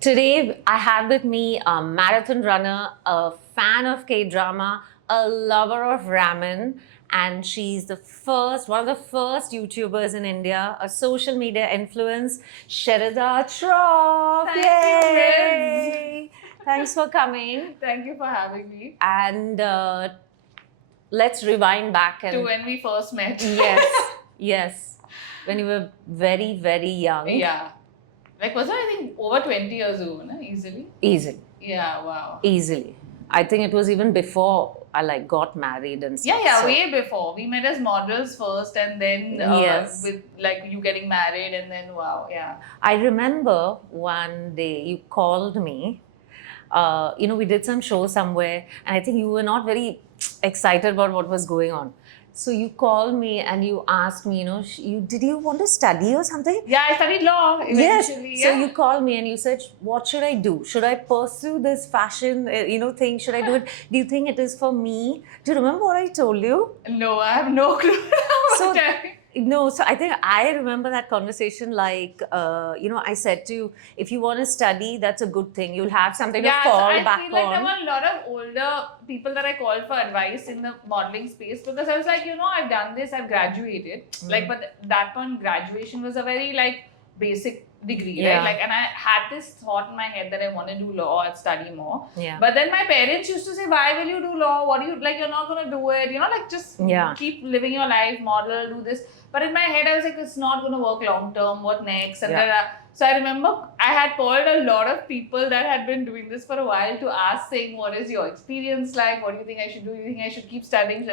Today, I have with me a marathon runner, a fan of K drama, a lover of ramen, and she's one of the first YouTubers in India, a social media influence, Sharada Shroff. Thank you, Yay! Thanks for coming. Thank you for having me. And let's rewind back To and when we first met. yes, yes, when you were very, very young. Yeah. Like, was it, I think, over 20 years ago, na? Easily? Easily. Yeah, wow. Easily. I think it was even before I got married and stuff. Yeah, way before. We met as models first and then Yes. with like you getting married and then wow, yeah. I remember one day you called me. We did some show somewhere, and I think you were not very excited about what was going on. So you called me and you asked me, did you want to study or something? Yeah, I studied law Yes. eventually. So Yeah. you called me and you said, "What should I do? Should I pursue this fashion, thing? Should I do it? Do you think it is for me?" Do you remember what I told you? No, I have no clue. So- What I- No, so I think I remember that conversation. I said to you, if you want to study, that's a good thing. You'll have something to so fall I back feel like there on. were a lot of older people that I called for advice in the modeling space because I was like, I've done this, I've graduated. But that point, graduation was a very basic degree, Yeah. right? And I had this thought in my head that I want to do law and study more. Yeah. But then my parents used to say, why will you do law? What do you you're not gonna do it, just Yeah. keep living your life, model, do this. But in my head, I was like, it's not going to work long term. What next? And Yeah. so I remember I had called a lot of people that had been doing this for a while to ask, saying, what is your experience like? What do you think I should do? Do you think I should keep studying?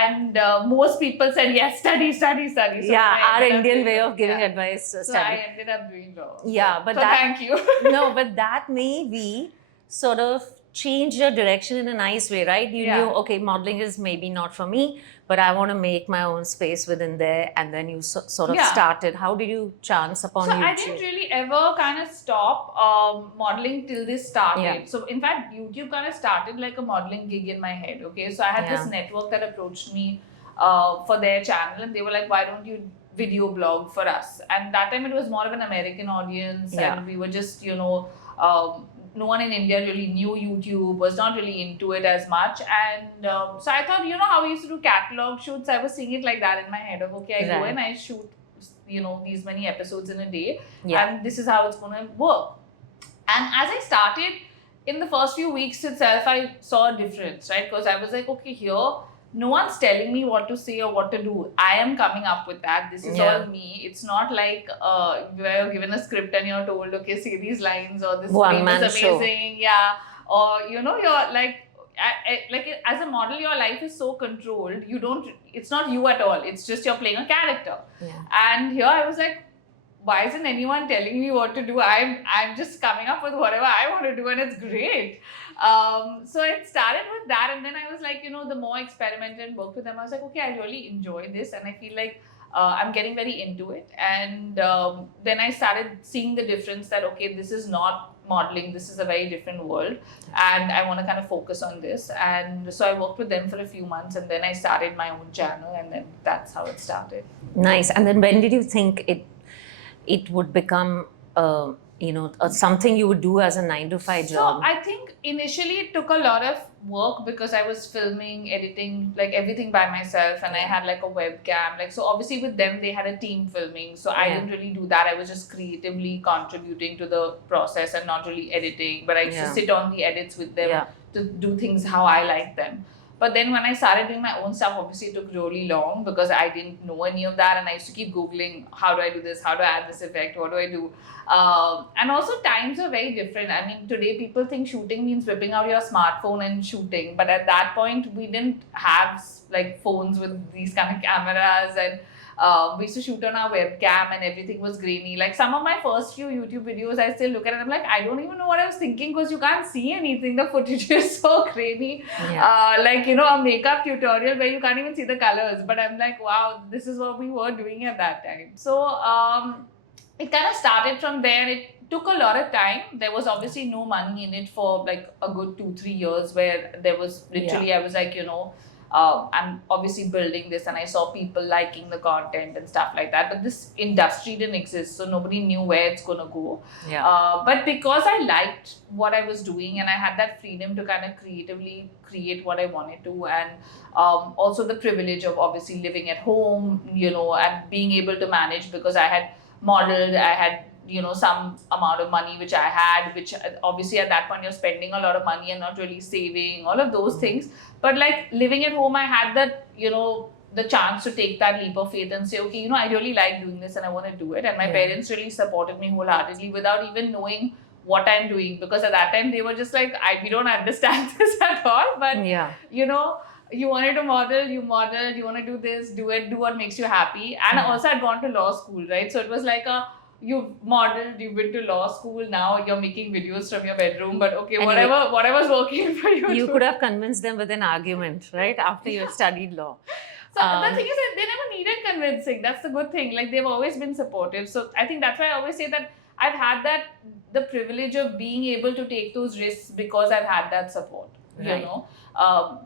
And most people said, yes, study. So Our Indian way of giving advice. So Study. I ended up doing law. Yeah, but so thank you. No, but that maybe sort of changed your direction in a nice way, right? You Yeah. knew, okay, modeling is maybe not for me, but I want to make my own space within there. And then you sort of Yeah. started. How did you chance upon So YouTube? I didn't really ever kind of stop modeling till this started. Yeah. So in fact, YouTube kind of started like a modeling gig in my head. Okay, so I had this Yeah. network that approached me for their channel, and they were like, "Why don't you video blog for us?" And that time it was more of an American audience, Yeah. and we were just no one in India really knew YouTube, was not really into it as much. And so I thought, how we used to do catalog shoots, I was seeing it like that in my head of, okay, I go Right. and I shoot, these many episodes in a day, Yeah. and this is how it's going to work. And as I started, in the first few weeks itself, I saw a difference, right? Because I was like, okay, here, no one's telling me what to say or what to do. I am coming up with that. This is Yeah. all me. It's not like where you're given a script and you're told, okay, say these lines or this One frame man is show. amazing. Yeah. Or, you're like as a model, your life is so controlled. It's not you at all. It's just you're playing a character. Yeah. And here I was like, why isn't anyone telling me what to do? I'm just coming up with whatever I want to do, and it's great. So it started with that, and then I was like, the more I experimented and worked with them, I was like, okay, I really enjoy this, and I feel like I'm getting very into it. And then I started seeing the difference that, okay, this is not modeling, this is a very different world, and I want to kind of focus on this. And so I worked with them for a few months, and then I started my own channel, and then that's how it started. Nice. And then when did you think it would become, something you would do as a 9 to 5 job? So I think initially it took a lot of work because I was filming, editing, like everything by myself, and I had like a webcam. So obviously with them they had a team filming, so I Yeah. didn't really do that. I was just creatively contributing to the process and not really editing. But I used Yeah. to sit on the edits with them Yeah. to do things how I like them. But then when I started doing my own stuff, obviously it took really long because I didn't know any of that, and I used to keep Googling, how do I do this? How do I add this effect? What do I do? And also times are very different. I mean, today people think shooting means whipping out your smartphone and shooting. But at that point, we didn't have like phones with these kind of cameras, and we used to shoot on our webcam and everything was grainy. Like some of my first few YouTube videos, I still look at it and I'm like, I don't even know what I was thinking because you can't see anything. The footage is so grainy. Yeah. A makeup tutorial where you can't even see the colors. But I'm like, wow, this is what we were doing at that time. So it kind of started from there. It took a lot of time. There was obviously no money in it for like a good 2-3 years where there was literally, I was like, I'm obviously building this, and I saw people liking the content and stuff like that. But this industry didn't exist, so nobody knew where it's gonna go. Yeah. But because I liked what I was doing and I had that freedom to kind of creatively create what I wanted to, and also the privilege of obviously living at home, and being able to manage, because I had modeled, I had some amount of money which I had, which obviously at that point you're spending a lot of money and not really saving, all of those things. But like living at home, I had that the chance to take that leap of faith and say, okay, I really like doing this and I want to do it. And my parents really supported me wholeheartedly without even knowing what I'm doing, because at that time they were just like, we don't understand this at all, but you wanted to model, you modeled, you want to do this, do what makes you happy. And also I'd gone to law school, right? So it was like you've modeled, you've been to law school, now you're making videos from your bedroom, but okay, Anyway, whatever's working for you. You could have convinced them with an argument, right? After you've studied law. So the thing is that they never needed convincing. That's the good thing. Like, they've always been supportive. So I think that's why I always say that I've had the privilege of being able to take those risks because I've had that support, Right.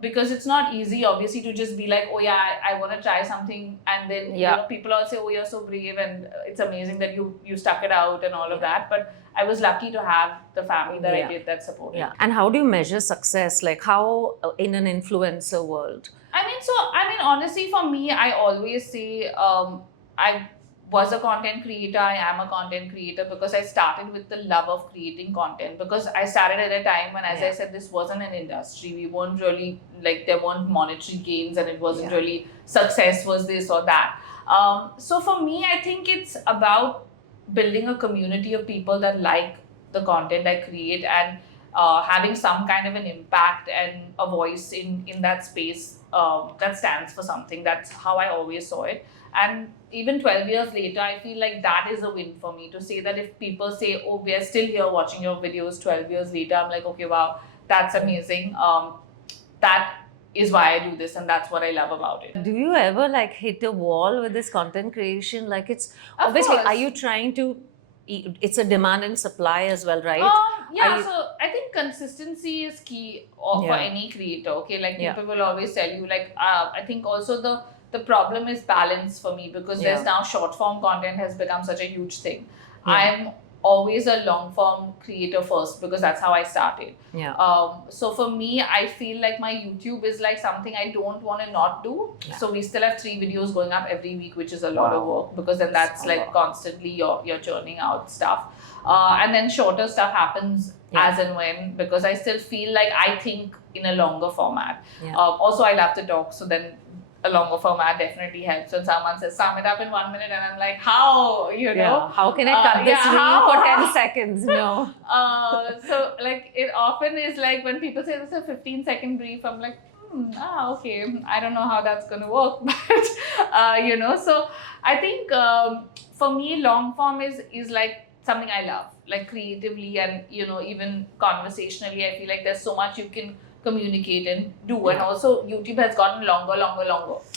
because it's not easy, obviously, to just be like, oh yeah, I want to try something, and then people all say, oh, you're so brave, and it's amazing that you stuck it out and all of that. But I was lucky to have the family that I did that support. Yeah. And how do you measure success? Like, how in an influencer world? I mean, honestly, for me, I always say I was a content creator. I am a content creator because I started with the love of creating content. Because I started at a time when, as I said, this wasn't an industry. We weren't really, like, there weren't monetary gains, and it wasn't really success was this or that. So for me, I think it's about building a community of people that like the content I create, and having some kind of an impact and a voice in that space that stands for something. That's how I always saw it. And even 12 years later, I feel like that is a win for me, to say that if people say, oh, we are still here watching your videos 12 years later, I'm like, okay, wow, that's amazing. That is why I do this, and that's what I love about it. Do you ever like hit a wall with this content creation? Like, it's Of obviously, course. are you trying to, it's a demand and supply as well, right? So I think consistency is key for any creator. Okay, like people will always tell you, like, I think also the problem is balance for me, because there's now short form content has become such a huge thing. I'm always a long form creator first, because that's how I started. So for me, I feel like my YouTube is like something I don't want to not do. So we still have 3 videos going up every week, which is a lot of work, because then that's like constantly you're churning out stuff. And then shorter stuff happens as and when, because I still feel like I think in a longer format. Also, I love to talk, so then a longer format definitely helps. When someone says, sum it up in 1 minute, and I'm like, how? How can I cut this reel for 10 seconds? No. So like, it often is like when people say this is a 15-second brief, I'm like, okay, I don't know how that's going to work. But, so I think for me, long form is like something I love, like creatively and, even conversationally. I feel like there's so much you can communicate and do. And also YouTube has gotten longer.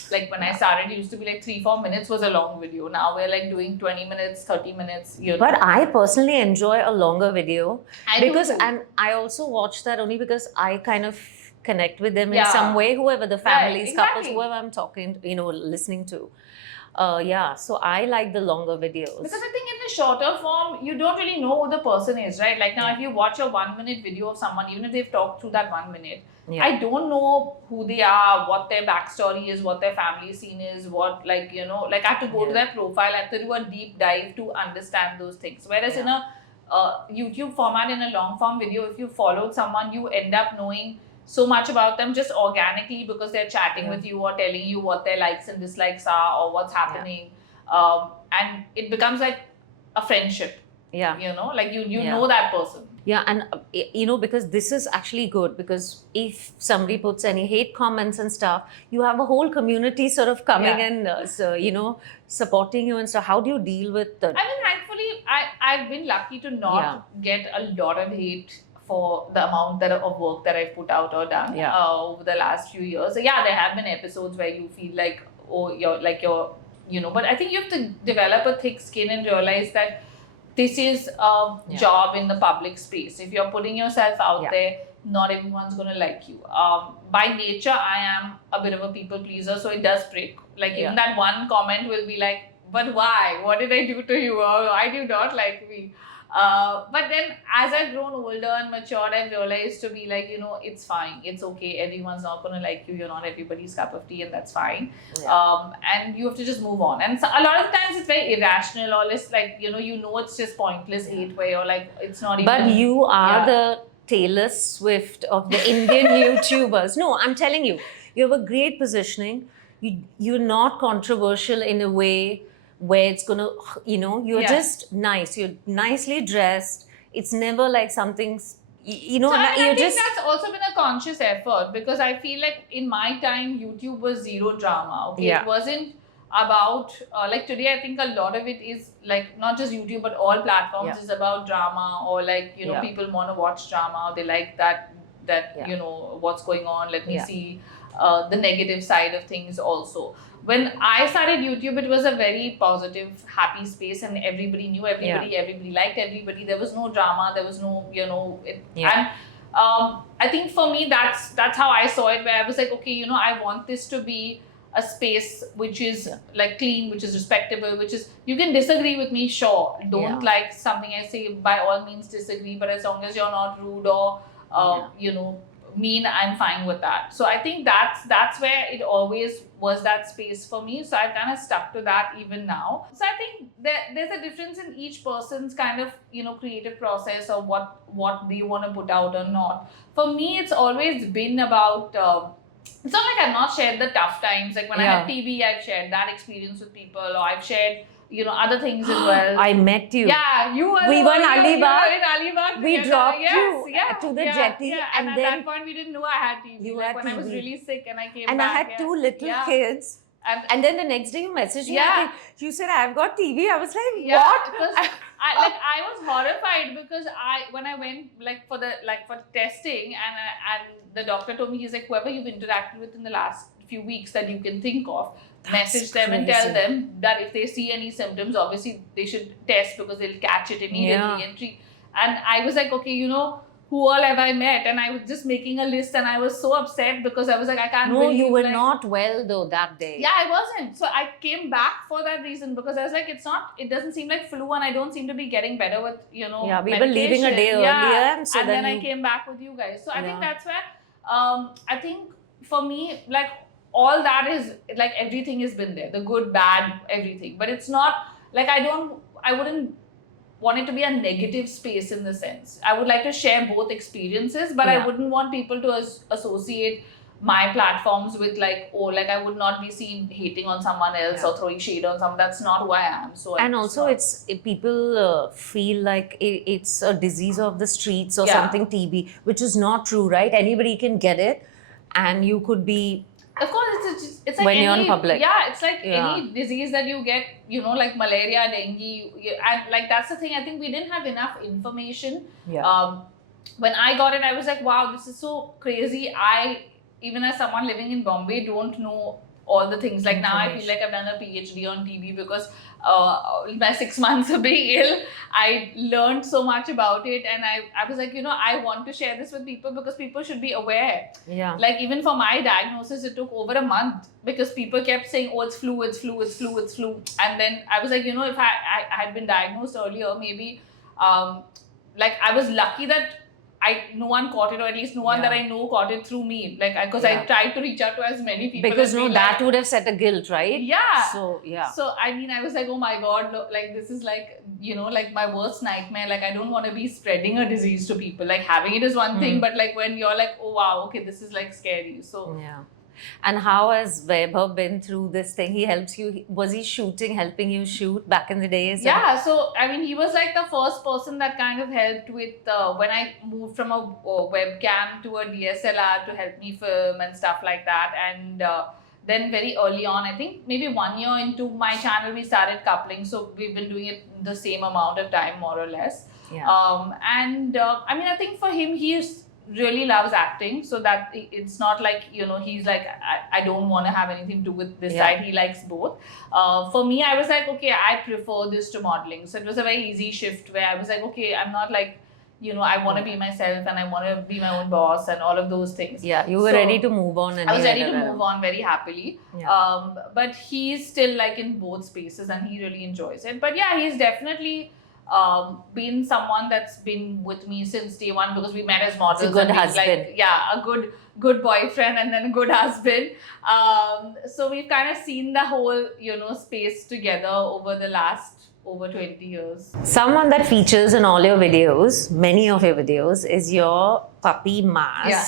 Like when I started, it used to be like 3-4 minutes was a long video. Now we're like doing 20 minutes, 30 minutes. But I personally enjoy a longer video, because and I also watch that only because I kind of connect with them in some way, whoever the families, couples, whoever I'm talking, listening to. So I like the longer videos. Because I think in the shorter form, you don't really know who the person is, right? Like now, if you watch a 1 minute video of someone, even if they've talked through that 1 minute, I don't know who they are, what their backstory is, what their family scene is, what, like, I have to go to their profile, I have to do a deep dive to understand those things. Whereas in a YouTube format, in a long form video, if you followed someone, you end up knowing so much about them just organically, because they're chatting with you or telling you what their likes and dislikes are or what's happening. And it becomes like a friendship. Like you know that person. And because this is actually good, because if somebody puts any hate comments and stuff, you have a whole community sort of coming and supporting you and stuff. How do you deal with that? I mean, thankfully, I've been lucky to not get a lot of hate for the amount of work that I've put out or done over the last few years. So there have been episodes where you feel like, but I think you have to develop a thick skin and realize that this is a job in the public space. If you're putting yourself out there, not everyone's gonna like you. By nature, I am a bit of a people pleaser, so it does break. Like even that one comment will be like, "But why? What did I do to you? Or why do you not like me?" But then as I've grown older and matured, I've realized to be like, it's fine, it's okay. Everyone's not gonna like you. You're not everybody's cup of tea, and that's fine. And you have to just move on. And so a lot of times it's very irrational, or it's like it's just pointless hate where you're like, it's not even. But you are the Taylor Swift of the Indian YouTubers. No, I'm telling you, you have a great positioning. You're not controversial in a way where it's gonna, you're just nice. You're nicely dressed. It's never like something's, So I think that's also been a conscious effort, because I feel like in my time, YouTube was zero drama. Okay, it wasn't about like today. I think a lot of it is like not just YouTube but all platforms is about drama, or like people want to watch drama. They like that what's going on. Let me see the negative side of things also. When I started YouTube, it was a very positive, happy space, and everybody knew everybody. Everybody liked everybody. There was no drama. There was no, and I think for me, that's how I saw it. Where I was like, okay, I want this to be a space which is like clean, which is respectable, which is, you can disagree with me, sure. Don't like something I say, by all means disagree. But as long as you're not rude or mean, I'm fine with that. So I think that's where it always was, that space for me. So I've kind of stuck to that even now. So I think there's a difference in each person's kind of creative process, or what they want to put out or not. For me, it's always been about it's not like I've not shared the tough times. Like when I had TV, I've shared that experience with people, or I've shared other things as well. I met you. Yeah, you were. We were in Alibag. In Alibag. We dropped you to the jetty, and at then that point we didn't know I had TV. You like had when TV. I was really sick and I came and back. I had two little kids. And then the next day you messaged me. You said, "I've got TV." I was like, "What?" Because I was horrified, because when I went for testing, and the doctor told me, he's like, whoever you've interacted with in the last few weeks that you can think of, message them and tell them that if they see any symptoms, obviously they should test, because they'll catch it immediately. And I was like, okay, who all have I met? And I was just making a list, and I was so upset, because I was like, I can't believe. No, you were not well though that day. Yeah, I wasn't. So I came back for that reason, because I was like, it doesn't seem like flu, and I don't seem to be getting better with, Yeah, we were leaving a day earlier. And then I came back with you guys. So I think that's where, I think for me, like all that is, like everything has been there. The good, bad, everything. But it's not, like I wouldn't want it to be a negative space in the sense. I would like to share both experiences, but I wouldn't want people to associate my platforms with like, I would not be seen hating on someone else or throwing shade on someone. That's not who I am. So and also people feel like it's a disease of the streets or something, TB, which is not true, right? Anybody can get it, and you could be. Of course, it's like when any, you're in public. Yeah, it's like any disease that you get, like malaria, dengue, and like that's the thing. I think we didn't have enough information. When I got it, I was like, wow, this is so crazy. Even as someone living in Bombay, don't know all the things. Like now I feel like I've done a PhD on TB, because my 6 months of being ill, I learned so much about it, and I was like, I want to share this with people, because people should be aware. Like even for my diagnosis, it took over a month, because people kept saying, oh, it's flu, it's flu, it's flu, it's flu. And then I was like, if I had been diagnosed earlier, maybe like I was lucky that no one caught it, or at least no one that I know caught it through me. Like, because I tried to reach out to as many people. Because that would have set a guilt, right? Yeah. So, So, I mean, I was like, oh my God, look, like this is like, like my worst nightmare. Like, I don't want to be spreading a disease to people. Like, having it is one thing, but like when you're like, oh wow, okay, this is like scary. So, And how has Vaibhav been through this thing? He helps you. Was he helping you shoot back in the days? Yeah, so I mean, he was like the first person that kind of helped with when I moved from a webcam to a DSLR to help me film and stuff like that. And then very early on, I think maybe 1 year into my channel, we started coupling. So we've been doing it the same amount of time, more or less. I mean, I think for him, really loves acting, so that it's not like he's like I don't want to have anything to do with this side. He likes both. For me, I was like, okay, I prefer this to modeling, so it was a very easy shift where I was like, okay, I'm not like I want to be myself and I want to be my own boss and all of those things. Yeah, you were So, ready to move on. I was ready to anyway. move on very happily. Yeah. But he's still like in both spaces and he really enjoys it. But yeah, he's definitely been someone that's been with me since day one because we met as models. He's a good and he's husband. Like, yeah, a good boyfriend and then a good husband. So we've kind of seen the whole, space together over the last over 20 years. Someone that features in all your videos, many of your videos, is your puppy Mars. Yeah.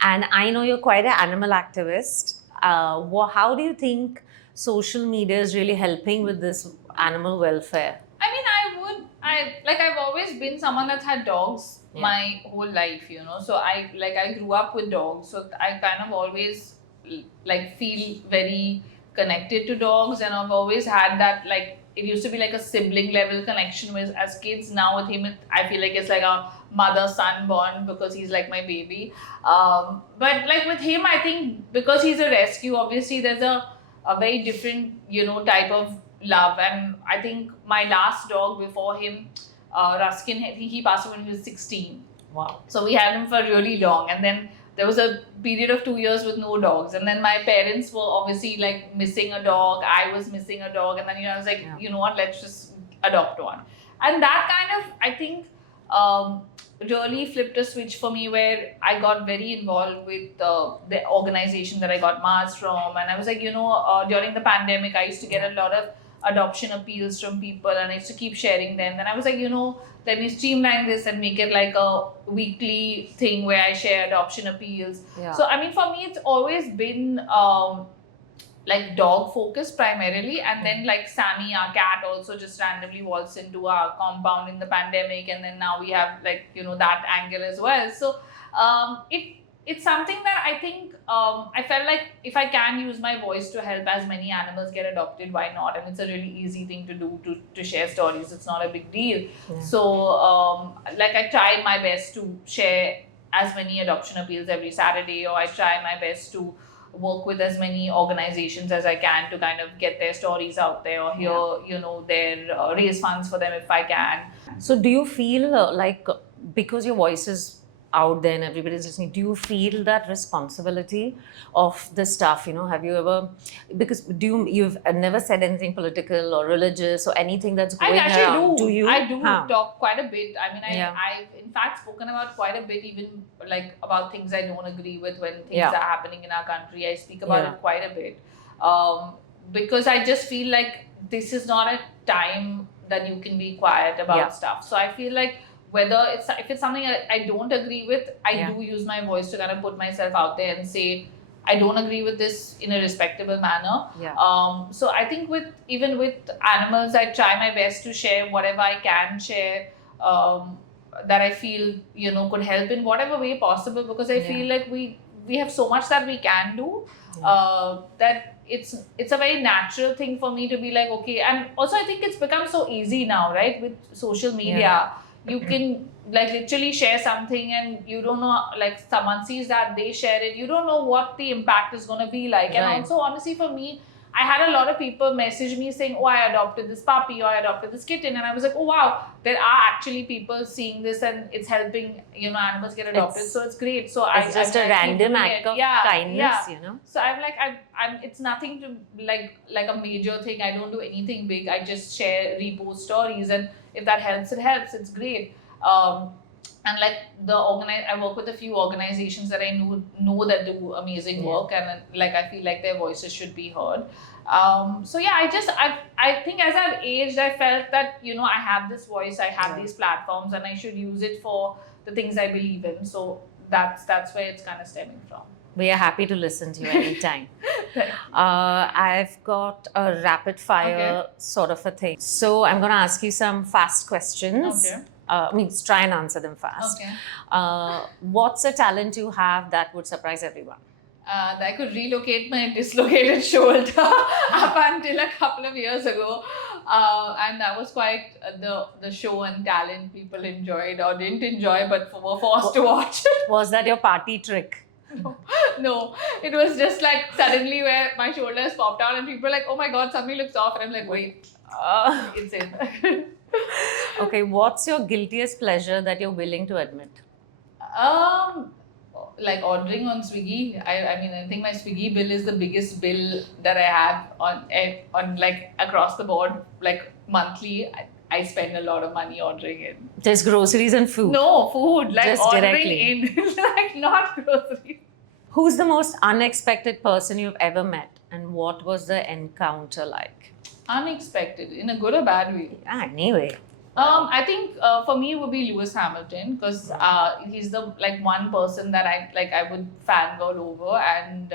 And I know you're quite an animal activist. How do you think social media is really helping with this animal welfare? I mean, I've always been someone that's had dogs Yeah. my whole life, So I grew up with dogs, so I kind of always feel very connected to dogs, and I've always had that it used to be like a sibling level connection with as kids. Now with him, I feel like it's like a mother-son bond because he's like my baby. But like with him, I think because he's a rescue, obviously there's a very different, type of love. And I think my last dog before him, Ruskin, he passed away when he was 16. Wow. So we had him for really long, and then there was a period of 2 years with no dogs, and then my parents were obviously like missing a dog. I was missing a dog, and then I was like, Yeah. you know what, let's just adopt one. And that kind of, I think, really flipped a switch for me where I got very involved with the organization that I got Mars from, and I was like, during the pandemic, I used to get a lot of adoption appeals from people, and I used to keep sharing them. Then I was like, let me streamline this and make it like a weekly thing where I share adoption appeals. Yeah. So I mean, for me, it's always been like dog focused primarily, and then like Sammy, our cat, also just randomly waltzed into our compound in the pandemic, and then now we have like that angle as well. So it's something that I think I felt like if I can use my voice to help as many animals get adopted, why not? And it's a really easy thing to do to share stories. It's not a big deal. Yeah. So I tried my best to share as many adoption appeals every Saturday, or I try my best to work with as many organizations as I can to kind of get their stories out there, or hear their raise funds for them if I can. So do you feel like because your voice is out there and everybody's listening, do you feel that responsibility of the stuff? Have you ever, because you've never said anything political or religious or anything that's going I actually around. do. You? I do How? talk quite a bit. I mean, Yeah. I've in fact spoken about quite a bit, even like about things I don't agree with when things Yeah. are happening in our country. I speak about Yeah. it quite a bit because I just feel like this is not a time that you can be quiet about Yeah. stuff. So I feel like if it's something I don't agree with, I Yeah. do use my voice to kind of put myself out there and say, I don't agree with this in a respectable manner. Yeah. So I think even with animals, I try my best to share whatever I can share that I feel could help in whatever way possible, because I Yeah. feel like we have so much that we can do that it's a very natural thing for me to be like, okay. And also I think it's become so easy now, right, with social media. Yeah. You can like literally share something and you don't know, like someone sees that, they share it, you don't know what the impact is going to be like. And Right. also honestly for me, I had a lot of people message me saying, oh, I adopted this puppy, or I adopted this kitten, and I was like, oh wow, there are actually people seeing this and it's helping animals get adopted. So it's great. So It's just a I keep random doing act it. of Yeah, kindness, yeah. So I'm like, I'm it's nothing to like a major thing. I don't do anything big. I just share, repost stories, and if that helps, it helps. It's great. And like I work with a few organizations that I know that do amazing work, and like I feel like their voices should be heard. So yeah, I think as I've aged, I felt that I have this voice, I have these platforms, and I should use it for the things I believe in. So that's where it's kind of stemming from. We are happy to listen to you anytime. I've got a rapid fire sort of a thing. So I'm going to ask you some fast questions. Okay. Try and answer them fast. Okay. What's a talent you have that would surprise everyone? That I could relocate my dislocated shoulder up until a couple of years ago. And that was quite the show and talent people enjoyed or didn't enjoy, but were forced to watch. Was that your party trick? No, it was just like suddenly where my shoulders popped out and people were like, oh my god, something looks off. And I'm like, wait, it's in. Okay, what's your guiltiest pleasure that you're willing to admit? Um, like ordering on Swiggy. I mean, I think my Swiggy bill is the biggest bill that I have on like across the board, like monthly. I spend a lot of money ordering it. Just groceries and food. No, food, like Just ordering directly. in, like not groceries. Who's the most unexpected person you've ever met, and what was the encounter like? Unexpected, in a good or bad way. Anyway. I think for me it would be Lewis Hamilton because he's the like one person that I would fangirl over, and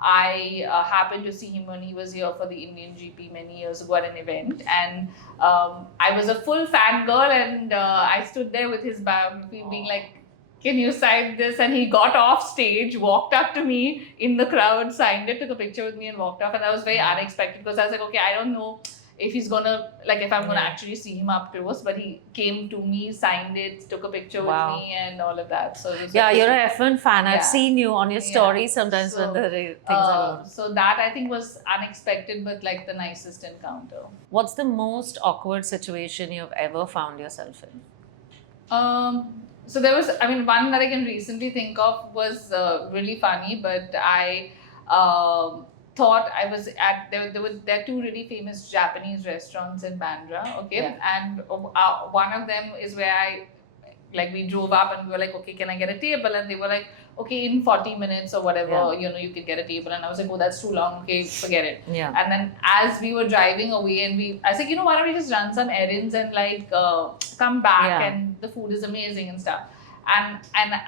I happened to see him when he was here for the Indian GP many years ago at an event, and I was a full fangirl, and I stood there with his biography, being like, "Can you sign this?" And he got off stage, walked up to me in the crowd, signed it, took a picture with me, and walked off. And that was very unexpected because I was like, okay, I don't know if he's gonna if I'm gonna actually see him up close, but he came to me, signed it, took a picture Wow. with me, and all of that. So it was Yeah, like- you're a F1 fan. Yeah. I've seen you on your Yeah. stories sometimes So, when the things are on. so that I think was unexpected, but like the nicest encounter. What's the most awkward situation you've ever found yourself in? So there was, I mean, one that I can recently think of was really funny, but I thought I was at, there are two really famous Japanese restaurants in Bandra, okay? Yeah. And one of them is where we drove up and we were like, okay, can I get a table? And they were like, okay, in 40 minutes or whatever, you can get a table. And I was like, oh, that's too long. Okay, forget it. Yeah. And then as we were driving away, and I was like, why don't we just run some errands and come back? Yeah. And the food is amazing and stuff. And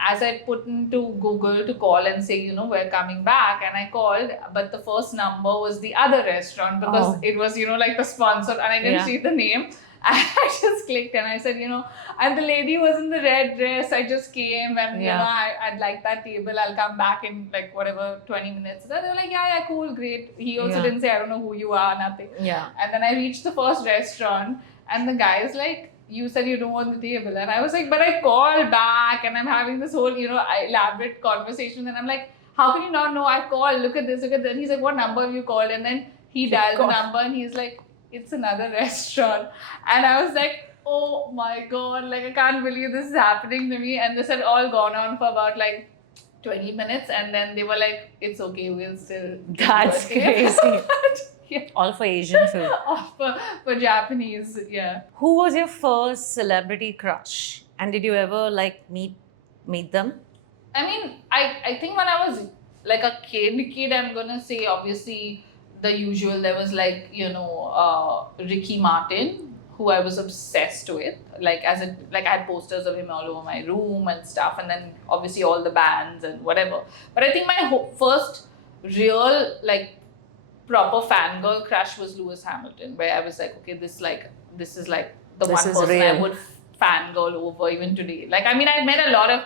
as I put into Google to call and say, we're coming back, and I called, but the first number was the other restaurant because it was, like the sponsor, and I didn't see the name. I just clicked and I said, and the lady was in the red dress. I just came and, I'd like that table. I'll come back in 20 minutes. And they were like, yeah, cool, great. He also didn't say, I don't know who you are, nothing. Yeah. And then I reached the first restaurant and the guy is like, you said you don't want the table. And I was like, but I called back and I'm having this whole, elaborate conversation. And I'm like, how can you not know I called? Look at this, look at that. He's like, what number have you called? And then he dialed the number and he's like, it's another restaurant. And I was like, oh my God, I can't believe this is happening to me. And this had all gone on for about 20 minutes. And then they were like, it's okay, we'll still do That's it." crazy. Yeah. All for Asian food. for Japanese, yeah. Who was your first celebrity crush? And did you ever meet them? I mean, I think when I was a kid, I'm gonna say obviously the usual. There was Ricky Martin, who I was obsessed with. I had posters of him all over my room and stuff, and then obviously all the bands and whatever. But I think my first real proper fangirl crush was Lewis Hamilton, where I was like, okay, this is the one person real. I would fangirl over even today. I mean, I've met a lot of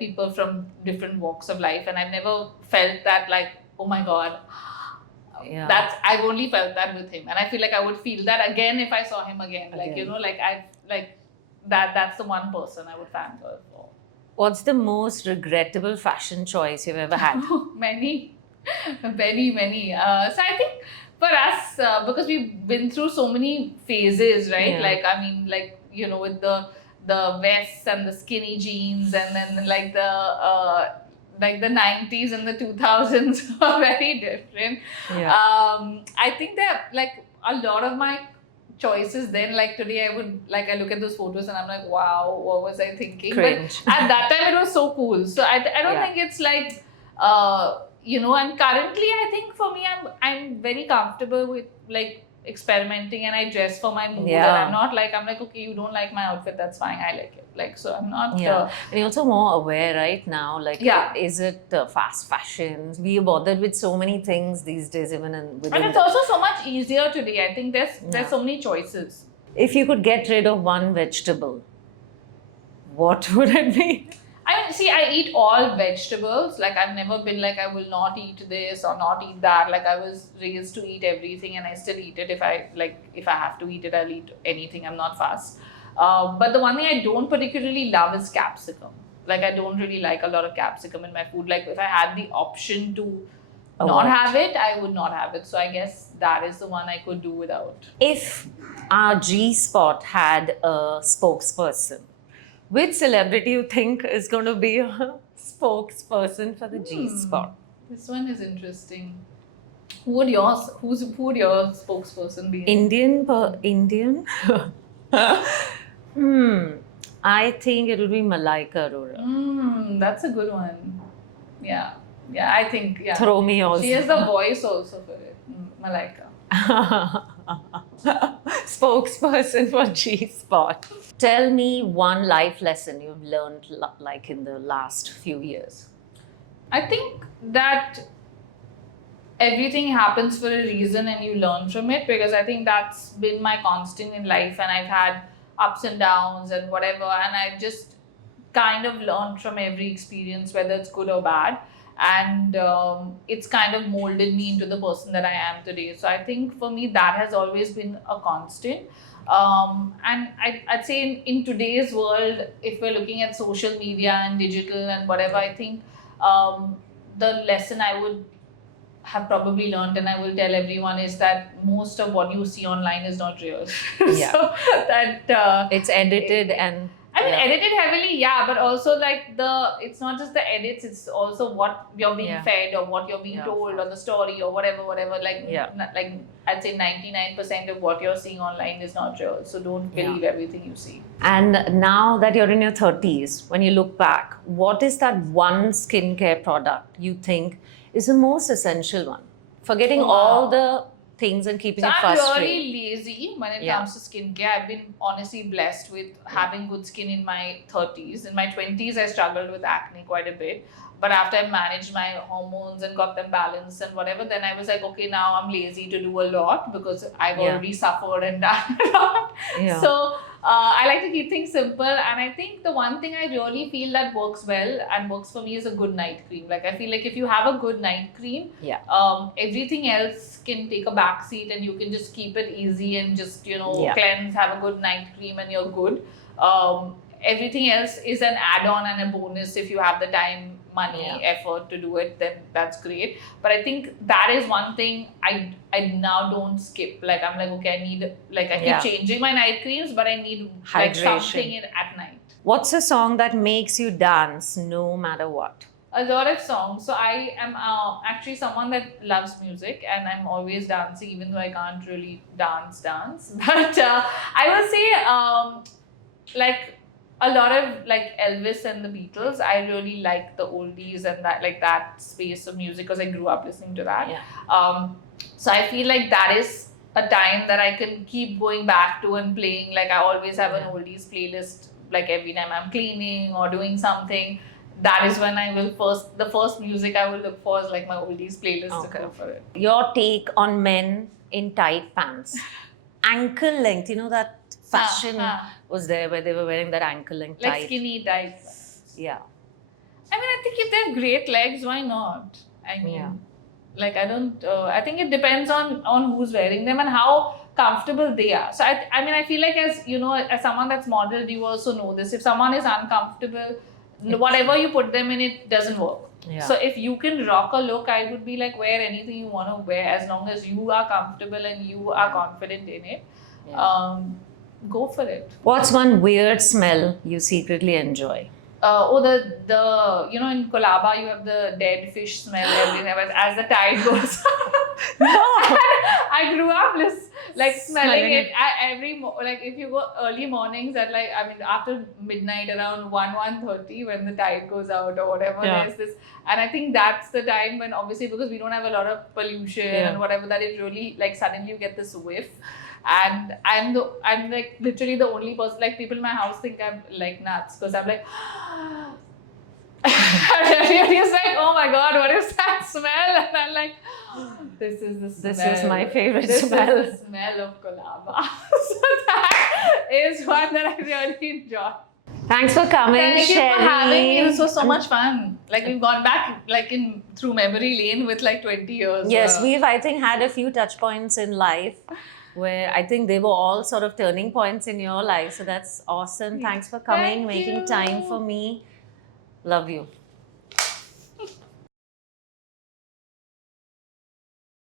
people from different walks of life, and I've never felt that oh my God. Yeah. I've only felt that with him, and I feel like I would feel that again if I saw him again. That's the one person I would fangirl for. What's the most regrettable fashion choice you've ever had? Many, many. So I think for us, because we've been through so many phases, right? Yeah. With the vests and the skinny jeans, and then the 90s and the 2000s are very different. Yeah. I think that a lot of my choices then, today I would I look at those photos and I'm like, wow, what was I thinking? Cringe. But at that time it was so cool. So I don't think it's and currently I think for me I'm very comfortable with experimenting, and I dress for my mood, Yeah. and I'm not I'm okay, you don't like my outfit, that's fine, I like it. So I'm not Yeah. And you're also more aware right now. Yeah. Is it fast fashion? We are bothered with so many things these days, even within and it's also so much easier today. I think there's so many choices. If you could get rid of one vegetable, what would it be? I mean, see, I eat all vegetables. I've never been I will not eat this or not eat that. I was raised to eat everything, and I still eat it. If I have to eat it, I'll eat anything. I'm not fast. But the one thing I don't particularly love is capsicum. I don't really like a lot of capsicum in my food. If I had the option to not have it, I would not have it. So I guess that is the one I could do without. If our G Spot had a spokesperson. Which celebrity you think is going to be a spokesperson for the G Spot? This one is interesting. Who would your spokesperson be? Indian? I think it will be Malaika Arora. That's a good one. Yeah. Yeah, I think, yeah. Throw me also. She has the voice also for it. Malaika. Spokesperson for G Spot. Tell me one life lesson you've learned like in the last few years. I think that everything happens for a reason and you learn from it, because I think that's been my constant in life, and I've had ups and downs and whatever, and I've just kind of learned from every experience, whether it's good or bad, and it's kind of molded me into the person that I am today. So I think for me that has always been a constant. And I'd say in today's world, if we're looking at social media and digital and whatever, I think the lesson I would have probably learned, and I will tell everyone, is that most of what you see online is not real. Yeah. So that It's edited and I mean, edited heavily, yeah, but also like it's not just the edits, it's also what you're being fed or what you're being told, or the story or whatever. Like, like I'd say 99% of what you're seeing online is not real. So don't believe everything you see. And now that you're in your 30s, when you look back, what is that one skincare product you think is the most essential one? Forgetting all the things and keeping it I'm first really lazy when it comes to skincare. I've been honestly blessed with having good skin in my 30s. In my 20s, I struggled with acne quite a bit. But after I managed my hormones and got them balanced and whatever, then I was like, okay, now I'm lazy to do a lot because I've already suffered and done a lot. So I like to keep things simple. And I think the one thing I really feel that works well and works for me is a good night cream. Like, I feel like if you have a good night cream, everything else can take a back seat, and you can just keep it easy and just, cleanse, have a good night cream, and you're good. Everything else is an add-on and a bonus. If you have the time, money, effort to do it, then that's great. But I think that is one thing I now don't skip. Like, I'm like, okay, I need, like, I keep changing my night creams, but I need like something at night. What's a song that makes you dance no matter what? A lot of songs. So I am actually someone that loves music, and I'm always dancing, even though I can't really dance. But I would say like a lot of like Elvis and the Beatles. I really like the oldies and that space of music, because I grew up listening to that. So I feel like that is a time that I can keep going back to and playing. Like, I always have an oldies playlist, like every time I'm cleaning or doing something. That is when I will the first music I will look for is like my oldies playlist to go for it. Your take on men in tight pants. Ankle length, that fashion was there where they were wearing that ankle length tight. Like skinny tight. Yeah. I mean, I think if they have great legs, why not? I mean, like, I don't, I think it depends on who's wearing them and how comfortable they are. So I mean, I feel like as someone that's modeled, you also know this. If someone is uncomfortable, whatever you put them in, it doesn't work. So if you can rock a look, I would be like, wear anything you want to wear, as long as you are comfortable and you are confident in it. Go for it. What's one weird smell you secretly enjoy? The in Colaba you have the dead fish smell everywhere as the tide goes. I grew up smelling it like if you go early mornings at after midnight around 1:30 when the tide goes out or whatever, there's this, and I think that's the time when, obviously because we don't have a lot of pollution and whatever, that it really suddenly you get this whiff. And I'm like literally the only person, like people in my house think I'm like nuts, because I'm like it's like, oh my god, what is that smell? And I'm like, this is the smell. This is my favorite this smell. Is the smell of Colaba. So that is one that I really enjoy. Thanks for coming, Thank you Sherry. for having me. This was so much fun. Like, we've gone back through memory lane with 20 years. Yes, we've I think had a few touch points in life where I think they were all sort of turning points in your life. So that's awesome. Thanks for coming, making time for me. Love you.